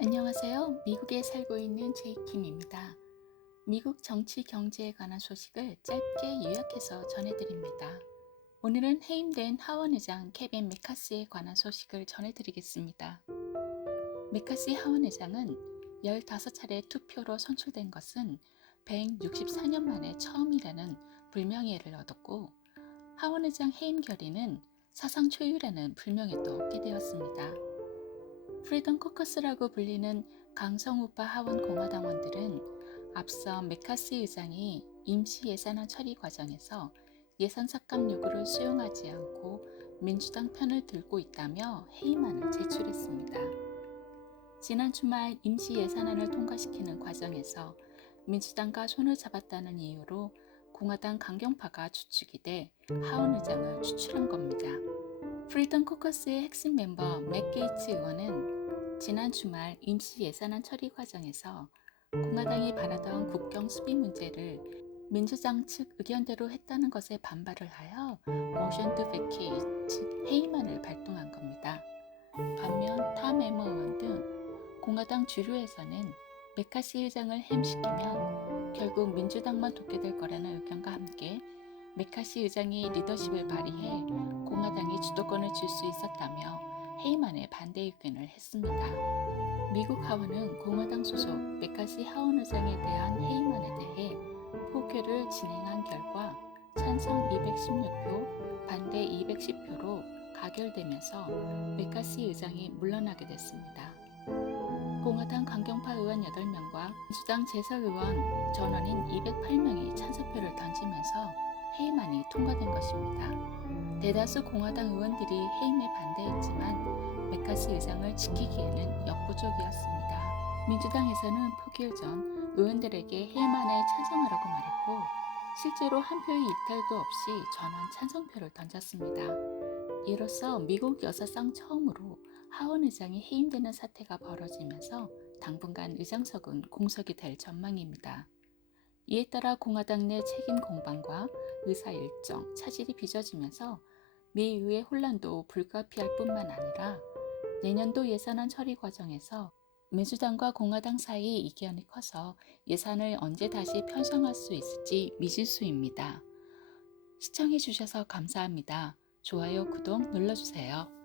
안녕하세요. 미국에 살고 있는 제이킴입니다. 미국 정치 경제에 관한 소식을 짧게 요약해서 전해드립니다. 오늘은 해임된 하원 의장 케빈 메카시에 관한 소식을 전해드리겠습니다. 메카시 하원 의장은 15차례 투표로 선출된 것은 164년 만에 처음이라는 불명예를 얻었고, 하원 의장 해임 결의는 사상 초유라는 불명예도 얻게 되었습니다. 프리덤 코커스라고 불리는 강성우파 하원 공화당원들은 앞서 메카시 의장이 임시 예산안 처리 과정에서 예산 삭감 요구를 수용하지 않고 민주당 편을 들고 있다며 해임안을 제출했습니다. 지난 주말 임시 예산안을 통과시키는 과정에서 민주당과 손을 잡았다는 이유로 공화당 강경파가 주축이 돼 하원 의장을 추출한 겁니다. 프리덤 코커스의 핵심 멤버 맥 게이츠 의원은 지난 주말 임시 예산안 처리 과정에서 공화당이 바라던 국경 수비 문제를 민주당 측 의견대로 했다는 것에 반발을 하여 모션 투 베케이트, 즉 해임안을 발동한 겁니다. 반면 탐 에머 의원 등 공화당 주류에서는 메카시 의장을 해임시키면 결국 민주당만 돕게 될 거라는 의견과 함께 메카시 의장이 리더십을 발휘해 공화당이 주도권을 줄 수 있었다며 해임안에 반대 의견을 했습니다. 미국 하원은 공화당 소속 메카시 하원 의장에 대한 해임안에 대해 표결을 진행한 결과 찬성 216표, 반대 210표로 가결되면서 메카시 의장이 물러나게 됐습니다. 공화당 강경파 의원 8명과 민주당 재석 의원 전원인 208명이 찬성표를 던지면서 해임안이 통과된 것입니다. 대다수 공화당 의원들이 해임에 반대했지만 메카시 의장을 지키기에는 역부족이었습니다. 민주당에서는 표결 전 의원들에게 해임안에 찬성하라고 말했고 실제로 한 표의 이탈도 없이 전원 찬성표를 던졌습니다. 이로써 미국 역사상 처음으로 하원 의장이 해임되는 사태가 벌어지면서 당분간 의장석은 공석이 될 전망입니다. 이에 따라 공화당 내 책임 공방과 의사 일정, 차질이 빚어지면서 미 의회 혼란도 불가피할 뿐만 아니라 내년도 예산안 처리 과정에서 민주당과 공화당 사이 이견이 커서 예산을 언제 다시 편성할 수 있을지 미지수입니다. 시청해주셔서 감사합니다. 좋아요, 구독 눌러주세요.